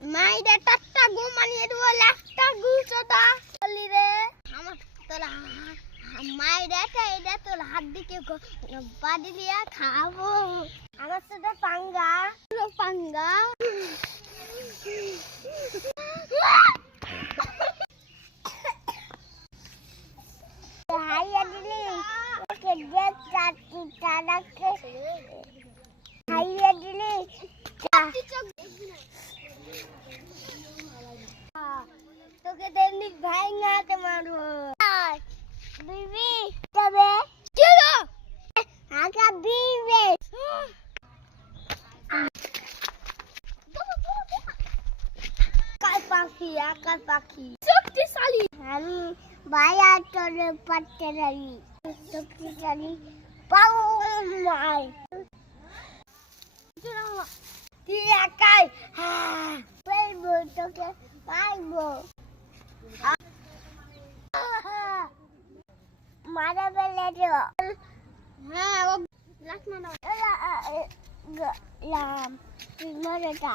মাইরে টাট্টা গু মানিয়ে দেব লাখটা গু চোদা বলি রে আমার তোরা মাইরে এটা তোর হাত দিকে বাড়ি দিয়া খাবো আমার সাথে পাঙ্গা পাঙ্গা হাইয়া দিলি ওকে দেখ চাটি টানাকে হাইয়া দিলি তোকে তেমনি ভাঙাতে মারবো বিবি তবে চলো আগা বিবি আকাশ পাখি শক্তিশালী আমি ভাইয়া তোরে পাটতে রাখি শক্তিশালী পাও মাই তুই একাই পাইবো তোকে পাইবো মারা বেলে হ্যাঁ ও লাখ না লাম তুই মরে যা